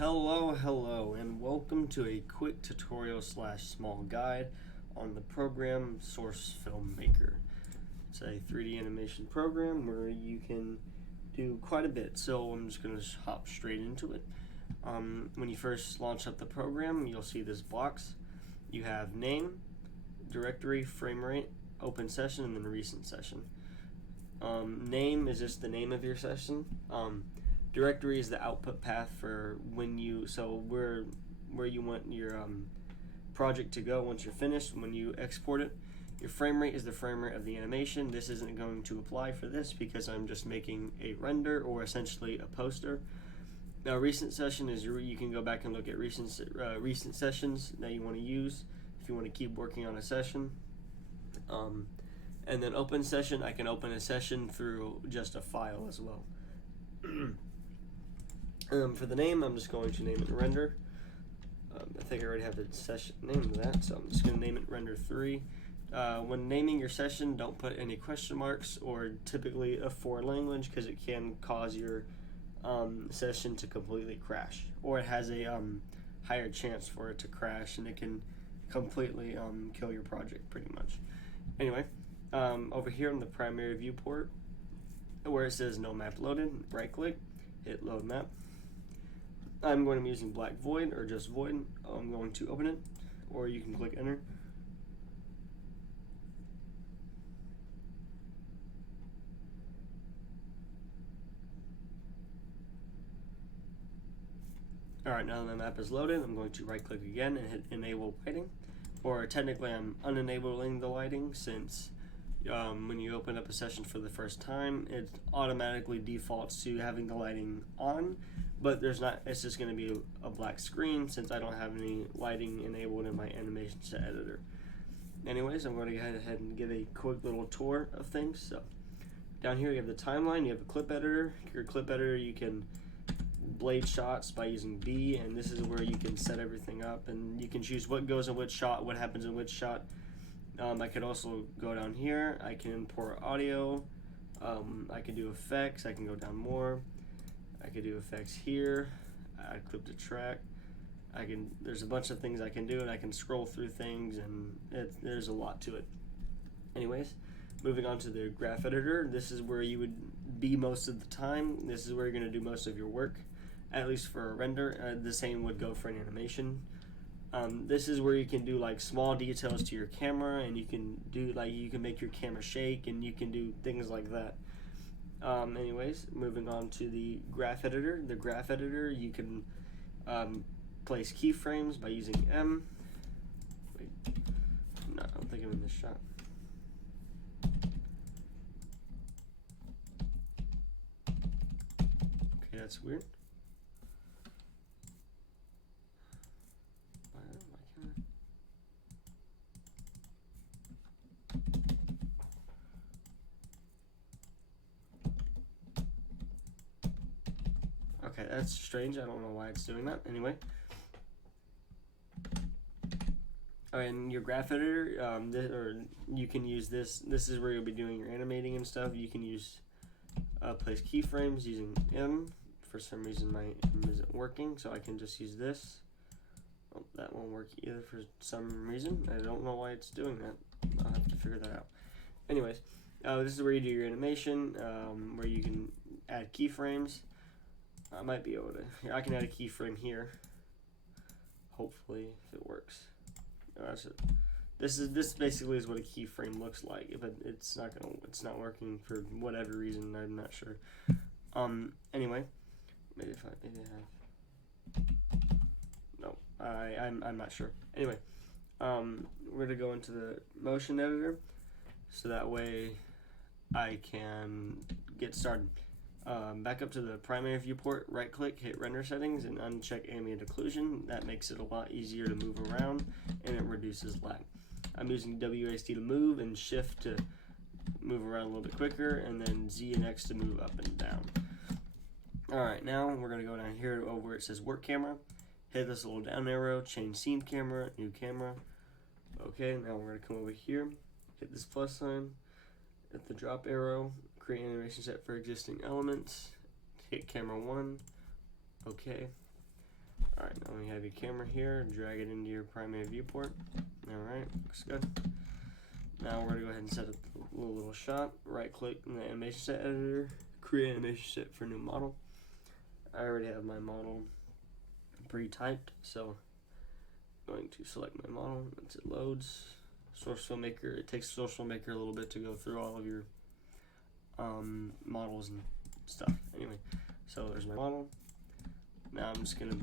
Hello, and welcome to a quick tutorial slash small guide on the program Source Filmmaker. It's a 3D animation program where you can do quite a bit, so I'm just going to hop straight into it. When you first launch up the program, you'll see this box. You have name, directory, frame rate, open session, and then recent session. Name is just the name of your session. Directory is the output path for when you, so where you want your project to go once you're finished, when you export it. Your frame rate is the frame rate of the animation. This isn't going to apply for this because I'm just making a render, or essentially a poster. Now, recent session is you can go back and look at recent sessions that you want to use if you want to keep working on a session. And then open session, I can open a session through just a file as well. For the name, I'm just going to name it render. I think I already have the session name of that, so I'm just going to name it render 3. When naming your session, don't put any question marks or typically a foreign language, because it can cause your session to completely crash, or it has a higher chance for it to crash, and it can completely kill your project pretty much. Anyway, over here on the primary viewport, where it says no map loaded, right click, hit load map. I'm going to be using black void or just void. I'm going to open it, or you can click enter. Alright, now the map is loaded, I'm going to right click again and hit enable lighting, or technically I'm unenabling the lighting, since when you open up a session for the first time, it automatically defaults to having the lighting on, but there's not. It's just going to be a black screen since I don't have any lighting enabled in my animation set editor. Anyways, I'm going to go ahead and give a quick little tour of things. So down here you have the timeline, you have a clip editor. Your clip editor, you can blade shots by using B, and this is where you can set everything up, and you can choose what goes in which shot, what happens in which shot. I could also go down here, I can import audio, I can do effects, I can go down more, I could do effects here, add clip to track, there's a bunch of things I can do, and I can scroll through things, and there's a lot to it. Anyways, moving on to the graph editor, this is where you would be most of the time, this is where you're going to do most of your work, at least for a render. The same would go for an animation. This is where you can do like small details to your camera, and you can do you can make your camera shake, and you can do things like that. Anyways, moving on to the graph editor. The graph editor, you can place keyframes by using M. Wait, no, I don't think I'm in this shot. Okay, that's weird. Okay, that's strange. I don't know why it's doing that. Anyway. And your graph editor, or you can use this. This is where you'll be doing your animating and stuff. You can use place keyframes using M. For some reason my M isn't working, so I can just use this. Oh, that won't work either for some reason. I don't know why it's doing that. I'll have to figure that out. Anyways, this is where you do your animation, where you can add keyframes. I might be able to. I can add a keyframe here. Hopefully, if it works. That's it. This basically is what a keyframe looks like, but it's not working for whatever reason. I'm not sure. Anyway, maybe I have. No, I'm not sure. Anyway, we're gonna go into the motion editor, so that way I can get started. Back up to the primary viewport, right click, hit render settings, and uncheck ambient occlusion. That makes it a lot easier to move around, and it reduces lag. I'm using WASD to move, and shift to move around a little bit quicker, and then Z and X to move up and down. Alright, now we're going to go down here over where it says work camera, hit this little down arrow, change scene camera, new camera. Okay, now we're going to come over here, hit this plus sign, hit the drop arrow, create animation set for existing elements, hit camera 1, okay. Alright, now we have your camera here, drag it into your primary viewport. Alright, looks good. Now we're going to go ahead and set up the little shot, right click in the animation set editor, create animation set for new model. I already have my model pre-typed, so I'm going to select my model once it loads. Source Filmmaker, it takes Source Filmmaker a little bit to go through all of your models and stuff. Anyway, so there's my model. Now I'm just gonna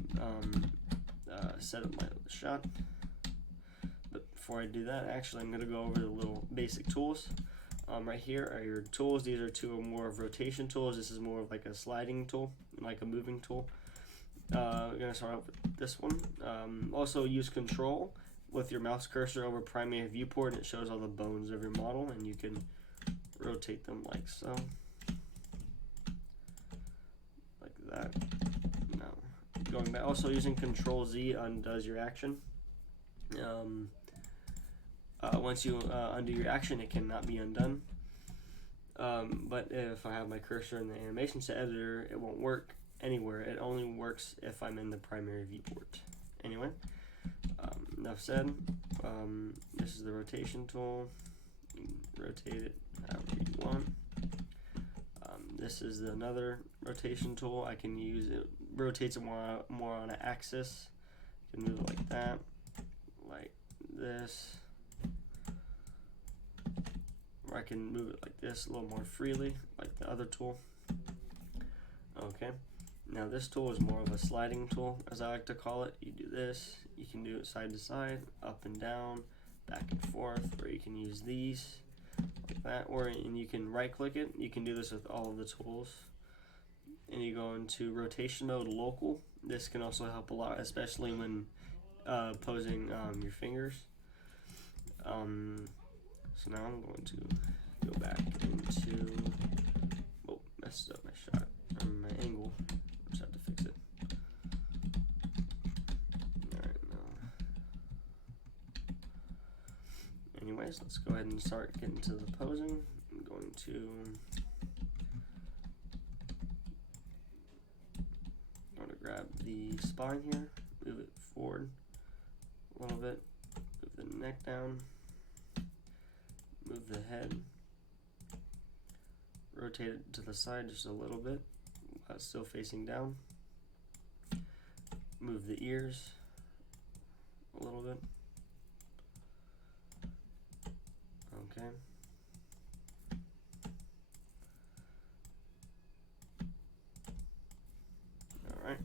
set up my shot. But before I do that, actually I'm gonna go over the little basic tools. Right here are your tools. These are two or more of rotation tools. This is more of like a sliding tool, like a moving tool. We're gonna start off with this one. Also use Control with your mouse cursor over primary viewport, and it shows all the bones of your model, and you can rotate them like so, like that. Now going back, also using Control Z undoes your action. Once you undo your action, it cannot be undone. But if I have my cursor in the animation set editor, it won't work anywhere. It only works if I'm in the primary viewport. Anyway, enough said. This is the rotation tool. You can rotate it however you want. This is another rotation tool. I can use it. Rotates it more on an axis. You can move it like that, like this. Or I can move it like this a little more freely, like the other tool. Okay. Now this tool is more of a sliding tool, as I like to call it. You do this, you can do it side to side, up and down, back and forth, or you can use these like that, and you can right click it. You can do this with all of the tools. And you go into rotation mode local. This can also help a lot, especially when posing your fingers. So now I'm going to go back into, oh, messed up my shot, or my angle. Just have to fix it. Alright, now. Anyways, let's go ahead and start getting to the posing. I'm going to grab the spine here, move it forward a little bit, move the neck down, move the head, rotate it to the side just a little bit, still facing down, move the ears a little bit, okay. Alright.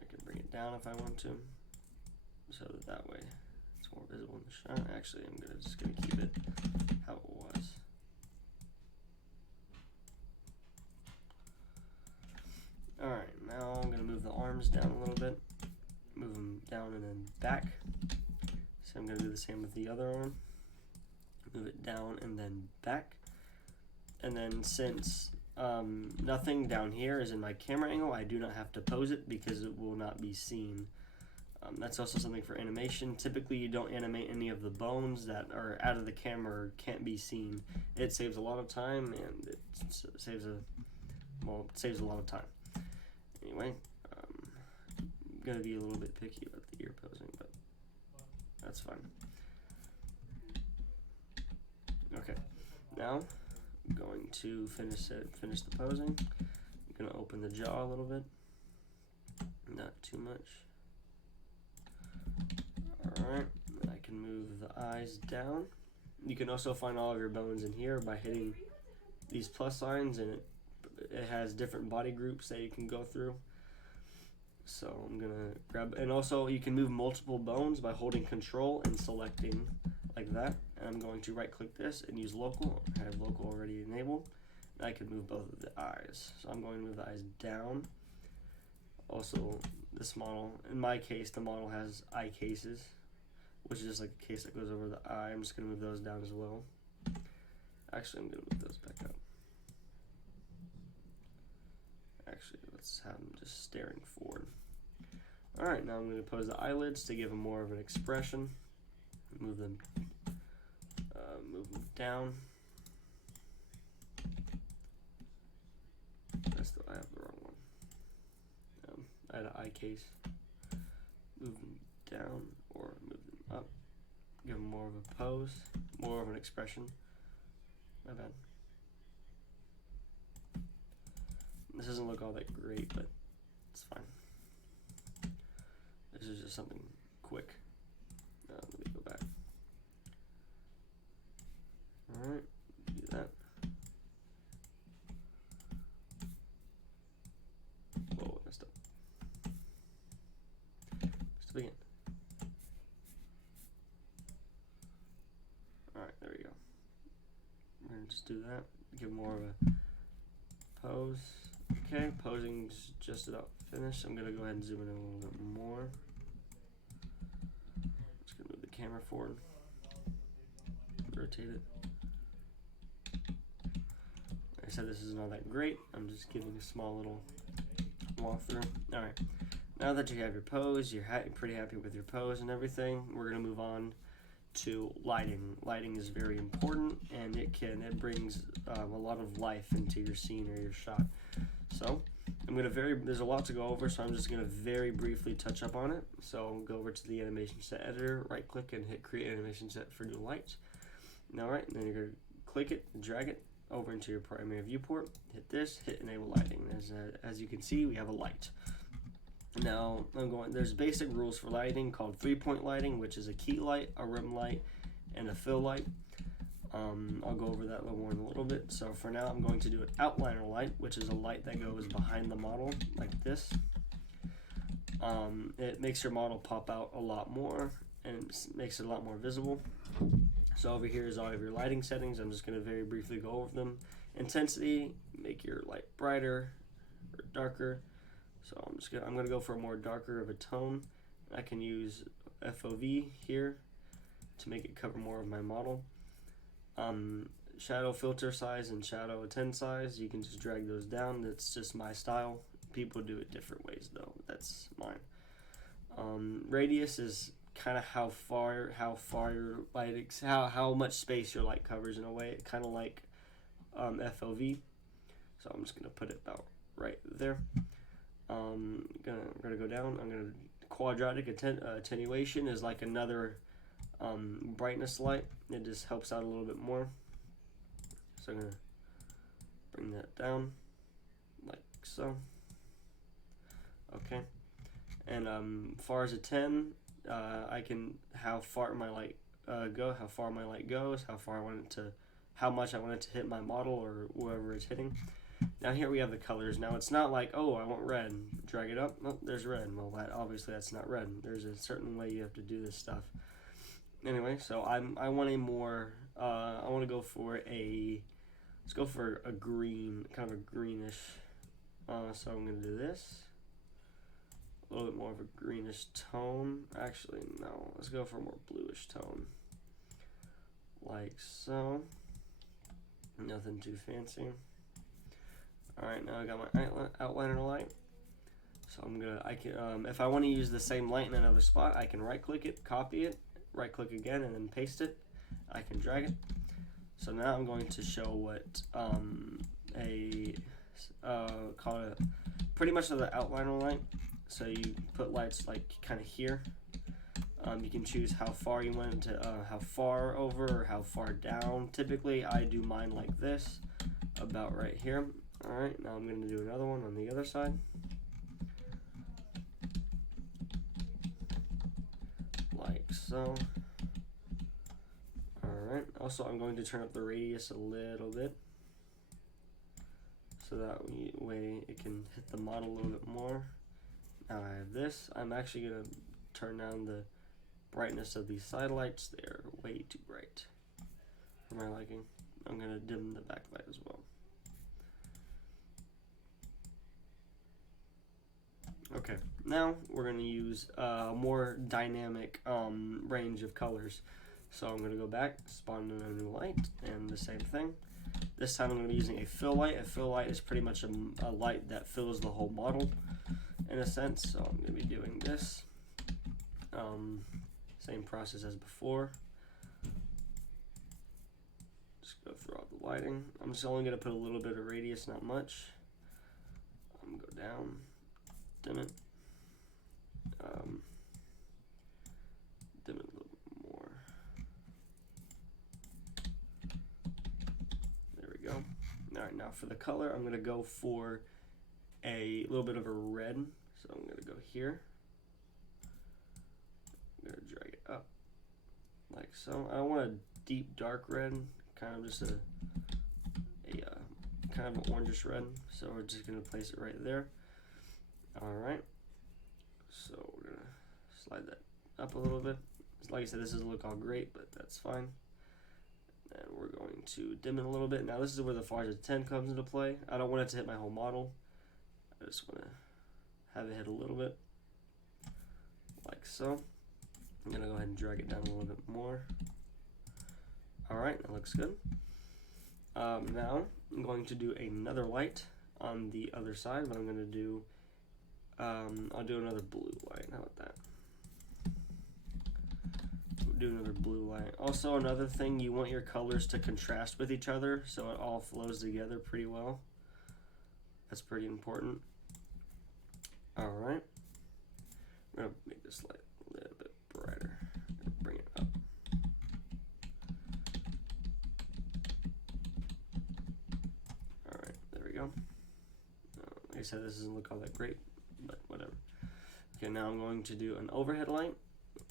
I can bring it down if I want to, so that way it's more visible in the shot. Actually, I'm just gonna keep it how it was. Alright, now I'm gonna move the arms down a little bit, move them down and then back. So I'm gonna do the same with the other arm. Move it down and then back. And then since nothing down here is in my camera angle, I do not have to pose it because it will not be seen. That's also something for animation. Typically you don't animate any of the bones that are out of the camera or can't be seen. It saves a lot of time, and it saves a lot of time. Anyway, I'm gonna be a little bit picky about the ear posing, but that's fine. Okay, now I'm going to finish the posing. I'm gonna open the jaw a little bit, not too much. Alright, I can move the eyes down. You can also find all of your bones in here by hitting these plus signs, and it has different body groups that you can go through. So I'm gonna grab, and also you can move multiple bones by holding Control and selecting like that. And I'm going to right click this and use local. I have local already enabled. And I can move both of the eyes. So I'm going to move the eyes down. Also, this model, in my case, the model has eye cases, which is just like a case that goes over the eye. I'm just going to move those down as well. Actually, I'm going to move those back up. Actually, let's have them just staring forward. Alright, now I'm going to pose the eyelids to give them more of an expression. Move them down. I have the wrong one. add an eye case. Move them down or move them up. Give them more of a pose, more of an expression. My bad. This doesn't look all that great, but it's fine. This is just something quick. Let me go back. Alright, do that. Whoa, I messed up. Let's begin. Alright, there we go. We're gonna just do that. Give more of a pose. Okay, posing's just about finished. I'm gonna go ahead and zoom in a little bit more. Just gonna move the camera forward. Rotate it. Like I said, this isn't all that great. I'm just giving a small little walkthrough. Alright, now that you have your pose, you're pretty happy with your pose and everything, we're gonna move on to lighting. Lighting is very important, and it brings a lot of life into your scene or your shot. So there's a lot to go over, so I'm just gonna very briefly touch up on it. So go over to the animation set editor, right click and hit create animation set for new light. Alright, then you're gonna click it, drag it over into your primary viewport, hit this, hit enable lighting. As you can see, we have a light. Now there's basic rules for lighting called 3-point lighting, which is a key light, a rim light, and a fill light. I'll go over that a little more in a little bit. So for now, I'm going to do an outliner light, which is a light that goes behind the model like this. It makes your model pop out a lot more and makes it a lot more visible. So over here is all of your lighting settings. I'm just going to very briefly go over them. Intensity, make your light brighter or darker. So I'm going to go for a more darker of a tone. I can use FOV here to make it cover more of my model. Shadow filter size and shadow attend size, you can just drag those down. That's just my style. People do it different ways though. That's mine. Radius is kind of how far your light, how much space your light covers in a way, kind of like FOV. So I'm just gonna put it about right there. I'm gonna go down. I'm gonna quadratic attenuation is like another brightness light. It just helps out a little bit more. So I'm gonna bring that down like so. Okay, and far as a 10, I can how far my light how far my light goes, how much I want it to hit my model or whoever it's hitting. Now here we have the colors. Now it's not like, oh, I want red, drag it up, oh, there's red. Well, obviously that's not red. There's a certain way you have to do this stuff. Anyway, so I want a more I want to go for let's go for a green, kind of a greenish. So I'm gonna do this, a little bit more of a greenish tone. Actually, no, let's go for a more bluish tone, like so. Nothing too fancy. All right, now I got my outliner light. So if I want to use the same light in another spot, I can right click it, copy it, right click again, and then paste it. I can drag it. So now I'm going to show what call it pretty much the outliner light. So you put lights like kind of here. You can choose how far you want it to, how far over or how far down. Typically, I do mine like this, about right here. All right, now I'm going to do another one on the other side. Like so. Alright, also I'm going to turn up the radius a little bit, so that way it can hit the model a little bit more. Now I have this. I'm actually going to turn down the brightness of these side lights. They're way too bright for my liking. I'm going to dim the backlight as well. Okay, now we're going to use a more dynamic range of colors. So I'm going to go back, spawn in a new light, and the same thing. This time I'm going to be using a fill light. A fill light is pretty much a light that fills the whole model in a sense. So I'm going to be doing this. Same process as before. Just go through all the lighting. I'm just only going to put a little bit of radius, not much. I'm going to go down, dim it. dim it a little bit more. There we go. All right, now for the color, I'm gonna go for a little bit of a red. So I'm gonna go here. I'm gonna drag it up like so. I don't want a deep dark red, kind of just a kind of an orangish red. So we're just gonna place it right there. All right. So we're gonna slide that up a little bit. Like I said, this doesn't look all great, but that's fine. And we're going to dim it a little bit. Now this is where the Farza 10 comes into play. I don't want it to hit my whole model. I just want to have it hit a little bit, like so. I'm gonna go ahead and drag it down a little bit more. All right, that looks good. Now I'm going to do another light on the other side, but I'm gonna do, I'll do another blue light. How about that? We'll do another blue light. Also, another thing, you want your colors to contrast with each other so it all flows together pretty well. That's pretty important. All right, I'm gonna make this light a little bit brighter. Bring it up. All right, there we go. Like I said, this doesn't look all that great, but whatever. Okay, now I'm going to do an overhead light,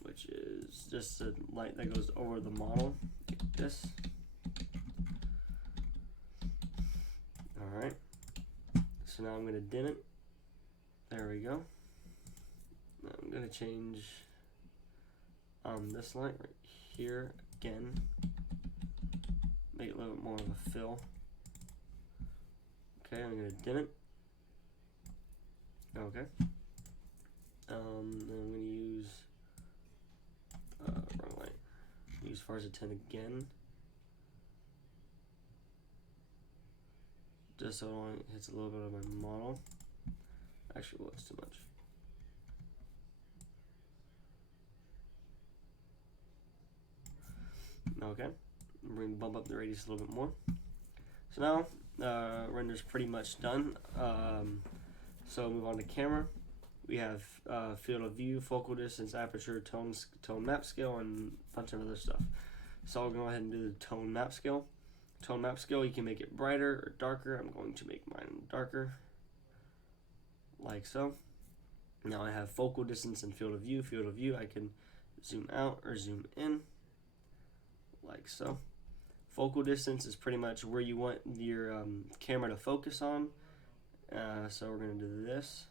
which is just a light that goes over the model, like this. All right. So now I'm gonna dim it. There we go. Now I'm gonna change this light right here again. Make it a little bit more of a fill. Okay, I'm gonna dim it. Okay. Then I'm gonna use wrong light. Use Farza 10 again. Just so it only hits a little bit of my model. Actually, well, that's too much. Okay, we're going to bump up the radius a little bit more. So now, render's pretty much done. So move on to camera. We have field of view, focal distance, aperture, tone map scale, and a bunch of other stuff. So I'll go ahead and do the tone map scale. Tone map scale, you can make it brighter or darker. I'm going to make mine darker, like so. Now I have focal distance and field of view. Field of view, I can zoom out or zoom in, like so. Focal distance is pretty much where you want your camera to focus on. So we're going to do this.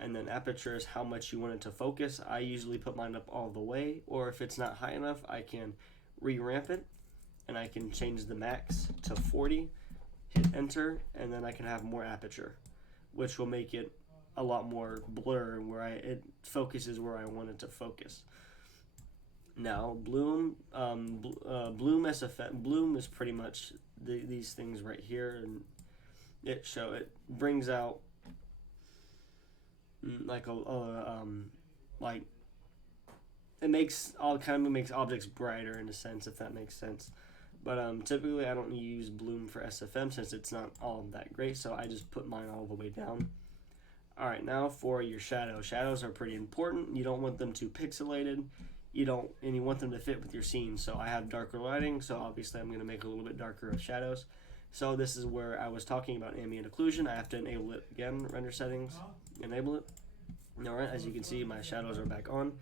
And then aperture is how much you want it to focus. I usually put mine up all the way, or if it's not high enough, I can re-ramp it, and I can change the max to 40, hit enter, and then I can have more aperture, which will make it a lot more blur where it focuses where I want it to focus. Now bloom bloom is pretty much these things right here, and it brings out like it makes objects brighter in a sense, if that makes sense. But typically I don't use bloom for SFM since it's not all that great, so I just put mine all the way down. Alright, now for your shadows. Shadows are pretty important. You don't want them too pixelated. And you want them to fit with your scene. So I have darker lighting, so obviously I'm going to make a little bit darker of shadows. So this is where I was talking about ambient occlusion. I have to enable it again, render settings, enable it. Alright, as you can see, my shadows are back on.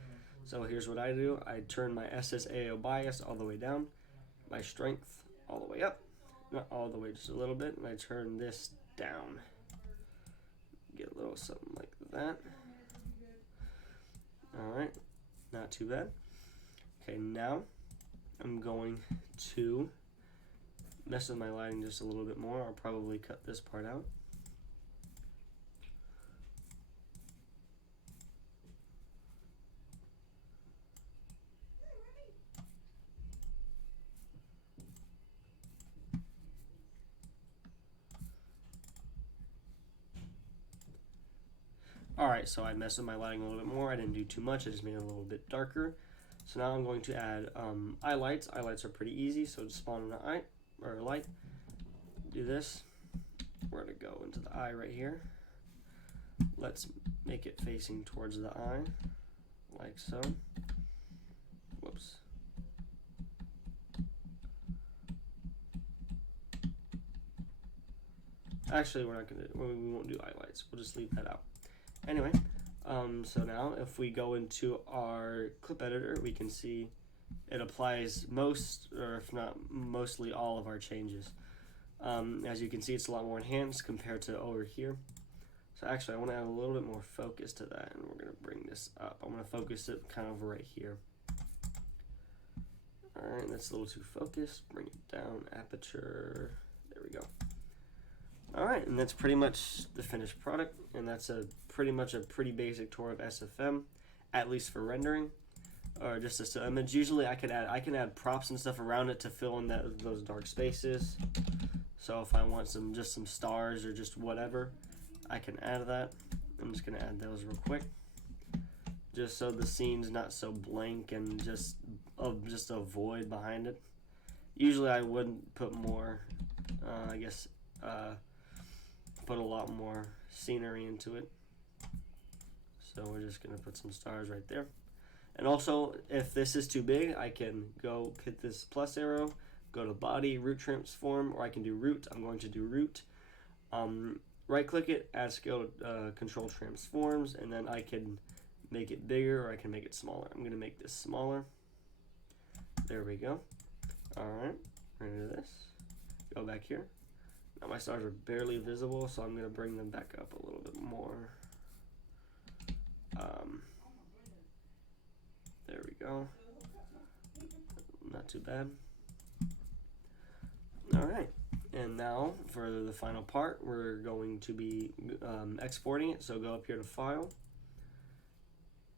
So here's what I do. I turn my SSAO bias all the way down, my strength all the way up, not all the way, just a little bit, and I turn this down. Get a little something like that. Alright, not too bad. Okay, now I'm going to mess with my lighting just a little bit more. I'll probably cut this part out. Alright, so I messed with my lighting a little bit more. I didn't do too much. I just made it a little bit darker. So now I'm going to add eye lights. Eye lights are pretty easy, so just spawn an eye, or a light. Do this. We're going to go into the eye right here. let's make it facing towards the eye, like so. Whoops. Actually, we won't do highlights. We'll just leave that out. Anyway, so now if we go into our clip editor, we can see it applies most, or if not mostly all of our changes. As you can see, it's a lot more enhanced compared to over here. So actually, I want to add a little bit more focus to that, and we're going to bring this up. I'm going to focus it kind of right here. Alright, that's a little too focused. Bring it down, aperture. There we go. Alright, and that's pretty much the finished product, and that's pretty much a pretty basic tour of SFM, at least for rendering, or just a still image. Usually I can add props and stuff around it to fill in those dark spaces. So if I want just some stars or just whatever, I can add that. I'm just gonna add those real quick, just so the scene's not so blank and just a void behind it. Usually I wouldn't put more, I guess, put a lot more scenery into it. So we're just gonna put some stars right there. And also, if this is too big, I can go hit this plus arrow, go to body, root transform, or I can do root. I'm going to do root. Right click it, add scale, control transforms, and then I can make it bigger or I can make it smaller. I'm gonna make this smaller. There we go. Alright, we're gonna do this. Go back here. Now my stars are barely visible, so I'm gonna bring them back up a little bit more. There we go. Not too bad. Alright, and now for the final part, we're going to be exporting it. So go up here to File,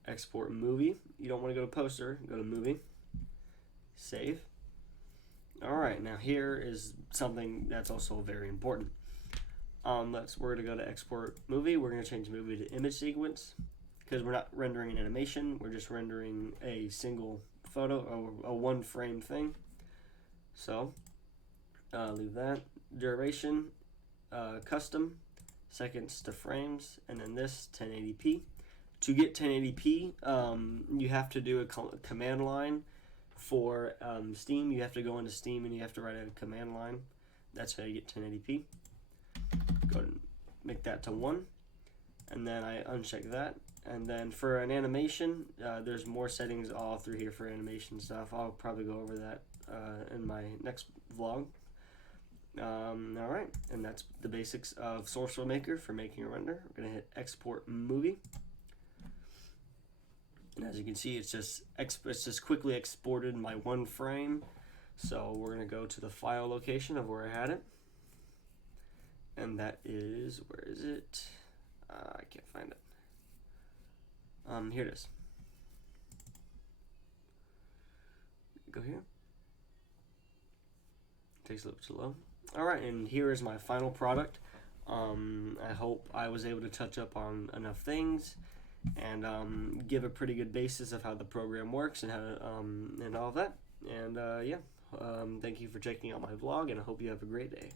Export Movie. You don't want to go to Poster, go to Movie, Save. Alright, now here is something that's also very important. We're going to go to Export Movie. We're going to change movie to image sequence because we're not rendering an animation. We're just rendering a single photo, a one frame thing. So leave that. Duration, custom, seconds to frames, and then this 1080p. To get 1080p, you have to do a command line for Steam. You have to go into Steam and you have to write a command line. That's how you get 1080p. Go ahead and make that to 1, and then I uncheck that. And then for an animation, there's more settings all through here for animation stuff. I'll probably go over that in my next vlog. Alright, and that's the basics of Source Maker for making a render. We're going to hit Export Movie. And as you can see, it's just quickly exported my one frame. So we're going to go to the file location of where I had it. And that is, where is it? I can't find it. Here it is. Go here. Takes a little too low. Alright, and here is my final product. I hope I was able to touch up on enough things and give a pretty good basis of how the program works and how and all that. And yeah, thank you for checking out my vlog, and I hope you have a great day.